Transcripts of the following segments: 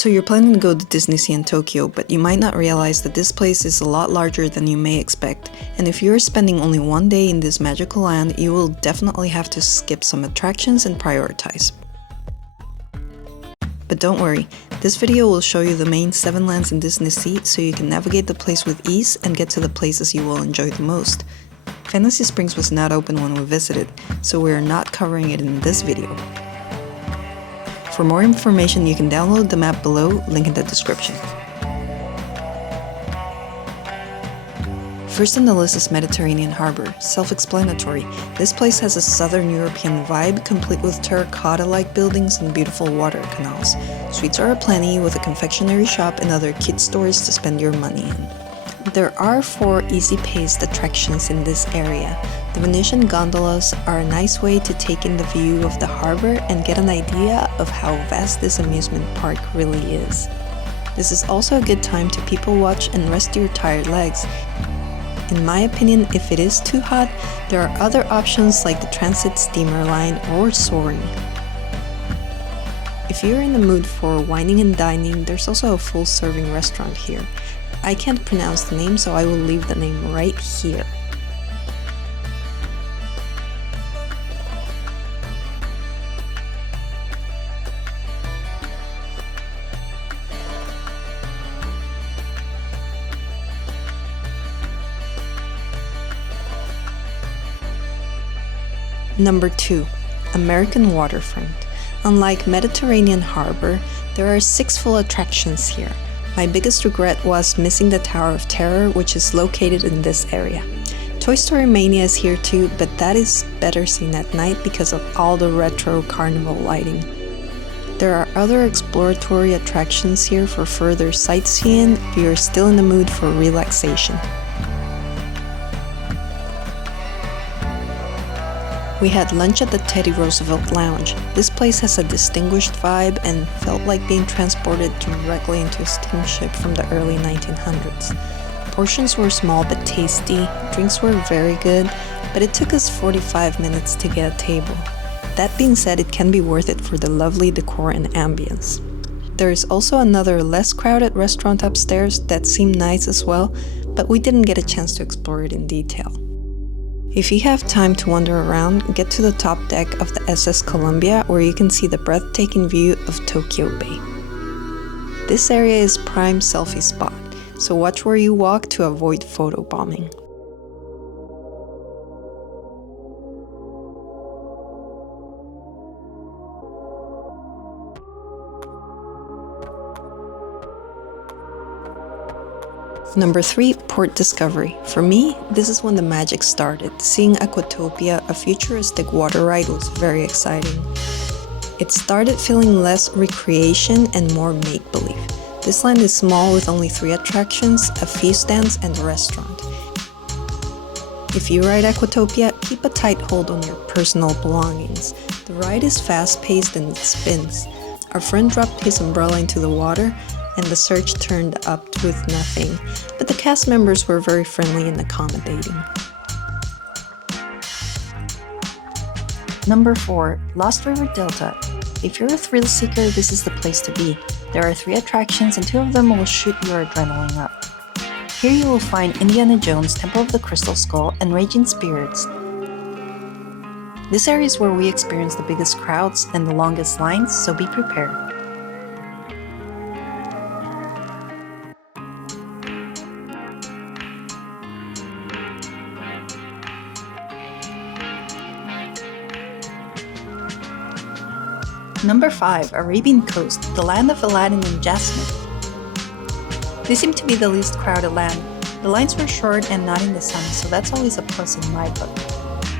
So you're planning to go to DisneySea in Tokyo, but you might not realize that this place is a lot larger than you may expect, and if you're spending only one day in this magical land, you will definitely have to skip some attractions and prioritize. But don't worry, this video will show you the main 7 lands in DisneySea so you can navigate the place with ease and get to the places you will enjoy the most. Fantasy Springs was not open when we visited, so we are not covering it in this video. For more information, you can download the map below, link in the description. First on the list is Mediterranean Harbor, self-explanatory. This place has a southern European vibe, complete with terracotta-like buildings and beautiful water canals. Suites are aplenty, with a confectionery shop and other kid stores to spend your money in. There are 4 easy-paced attractions in this area. The Venetian gondolas are a nice way to take in the view of the harbor and get an idea of how vast this amusement park really is. This is also a good time to people watch and rest your tired legs. In my opinion, if it is too hot, there are other options like the transit steamer line or soaring. If you're in the mood for wining and dining, there's also a full-serving restaurant here. I can't pronounce the name, so I will leave the name right here. Number 2. American Waterfront. Unlike Mediterranean Harbor, there are 6 full attractions here. My biggest regret was missing the Tower of Terror, which is located in this area. Toy Story Mania is here too, but that is better seen at night because of all the retro carnival lighting. There are other exploratory attractions here for further sightseeing if you're still in the mood for relaxation. We had lunch at the Teddy Roosevelt Lounge. This place has a distinguished vibe and felt like being transported directly into a steamship from the early 1900s. Portions were small but tasty, drinks were very good, but it took us 45 minutes to get a table. That being said, it can be worth it for the lovely decor and ambience. There is also another less crowded restaurant upstairs that seemed nice as well, but we didn't get a chance to explore it in detail. If you have time to wander around, get to the top deck of the SS Columbia where you can see the breathtaking view of Tokyo Bay. This area is prime selfie spot, so watch where you walk to avoid photobombing. Number 3. Port Discovery. For me, this is when the magic started. Seeing Aquatopia, a futuristic water ride, was very exciting. It started feeling less recreation and more make-believe. This land is small with only 3 attractions, a few stands, and a restaurant. If you ride Aquatopia, keep a tight hold on your personal belongings. The ride is fast-paced and it spins. Our friend dropped his umbrella into the water, and the search turned up with nothing, but the cast members were very friendly and accommodating. Number 4. Lost River Delta. If you're a thrill seeker, this is the place to be. There are 3 attractions and 2 of them will shoot your adrenaline up. Here you will find Indiana Jones, Temple of the Crystal Skull, and Raging Spirits. This area is where we experience the biggest crowds and the longest lines, so be prepared. Number 5. Arabian Coast, the land of Aladdin and Jasmine. This seemed to be the least crowded land. The lines were short and not in the sun, so that's always a plus in my book.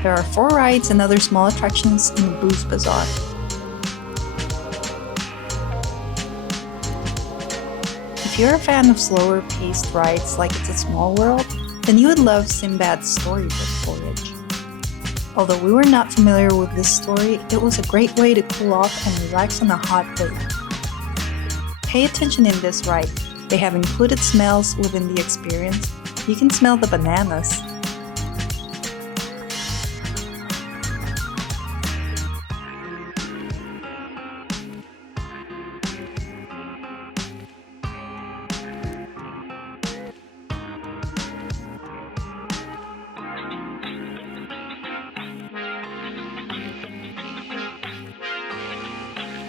There are 4 rides and other small attractions in the Booze Bazaar. If you're a fan of slower paced rides like It's a Small World, then you would love Sinbad's Storybook Voyage. Although we were not familiar with this story, it was a great way to cool off and relax on a hot day. Pay attention in this ride. They have included smells within the experience. You can smell the bananas.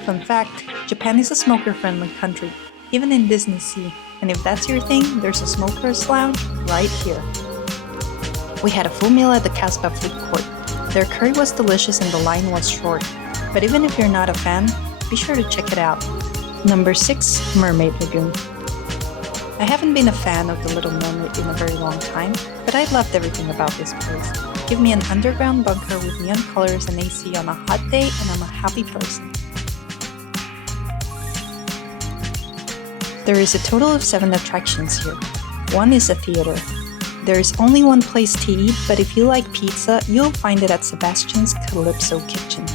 Fun fact, Japan is a smoker-friendly country, even in DisneySea, and if that's your thing, there's a smoker's lounge right here. We had a full meal at the Casbah Food Court. Their curry was delicious and the line was short, but even if you're not a fan, be sure to check it out. Number 6. Mermaid Lagoon. I haven't been a fan of The Little Mermaid in a very long time, but I loved everything about this place. Give me an underground bunker with neon colors and AC on a hot day and I'm a happy person. There is a total of 7 attractions here. One is a theater. There is only one place to eat, but if you like pizza, you'll find it at Sebastian's Calypso Kitchen.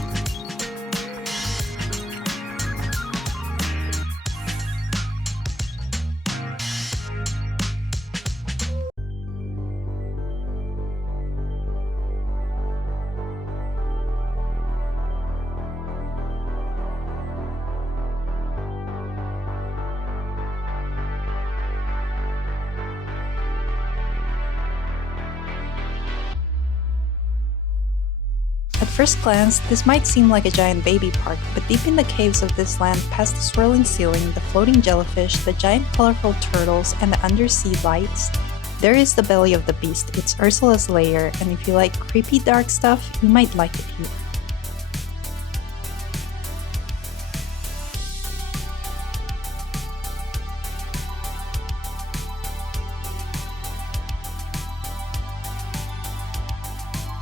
At first glance, this might seem like a giant baby park, but deep in the caves of this land, past the swirling ceiling, the floating jellyfish, the giant colorful turtles, and the undersea lights, there is the belly of the beast. It's Ursula's lair, and if you like creepy dark stuff, you might like it here.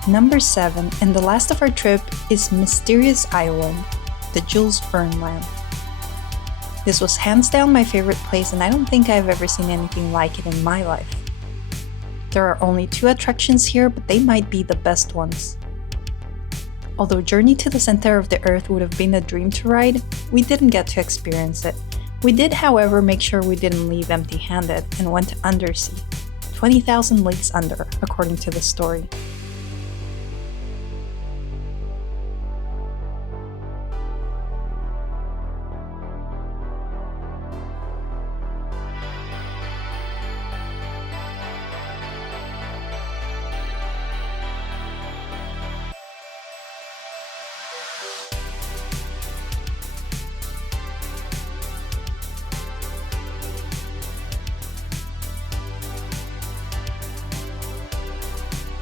Number 7, and the last of our trip, is Mysterious Island, the Jules Verne land. This was hands down my favorite place and I don't think I've ever seen anything like it in my life. There are only 2 attractions here, but they might be the best ones. Although Journey to the Center of the Earth would have been a dream to ride, we didn't get to experience it. We did, however, make sure we didn't leave empty-handed and went undersea, 20,000 leagues under, according to the story.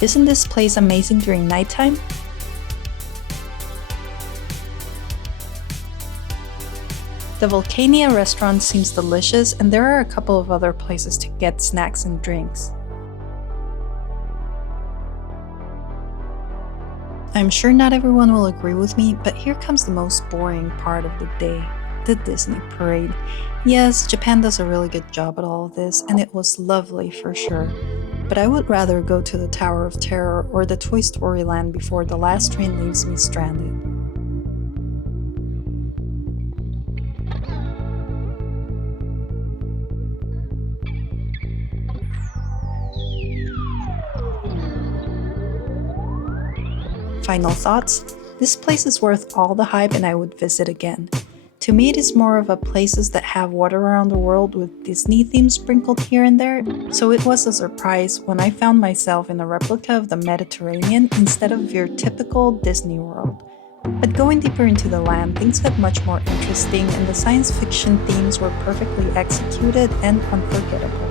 Isn't this place amazing during nighttime? The Vulcania restaurant seems delicious, and there are a couple of other places to get snacks and drinks. I'm sure not everyone will agree with me, but here comes the most boring part of the day, the Disney parade. Yes, Japan does a really good job at all of this, and it was lovely for sure. But I would rather go to the Tower of Terror or the Toy Story Land before the last train leaves me stranded. Final thoughts? This place is worth all the hype and I would visit again. To me, it is more of a places that have water around the world with Disney themes sprinkled here and there, so it was a surprise when I found myself in a replica of the Mediterranean instead of your typical Disney World. But going deeper into the land, things got much more interesting and the science fiction themes were perfectly executed and unforgettable.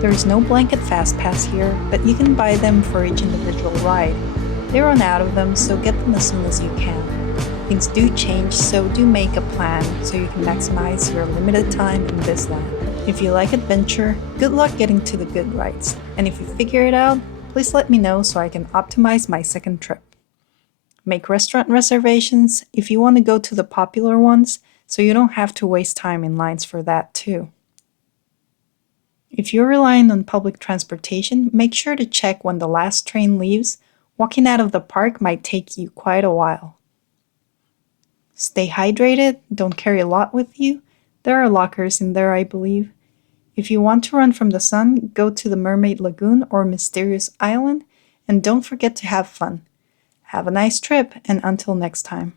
There is no blanket fast pass here, but you can buy them for each individual ride. They run out of them, so get them as soon as you can. Things do change, so do make a plan so you can maximize your limited time in this land. If you like adventure, good luck getting to the good rides. And if you figure it out, please let me know so I can optimize my second trip. Make restaurant reservations if you want to go to the popular ones, so you don't have to waste time in lines for that too. If you're relying on public transportation, make sure to check when the last train leaves. Walking out of the park might take you quite a while. Stay hydrated, don't carry a lot with you. There are lockers in there, I believe. If you want to run from the sun, go to the Mermaid Lagoon or Mysterious Island, and don't forget to have fun. Have a nice trip, and until next time.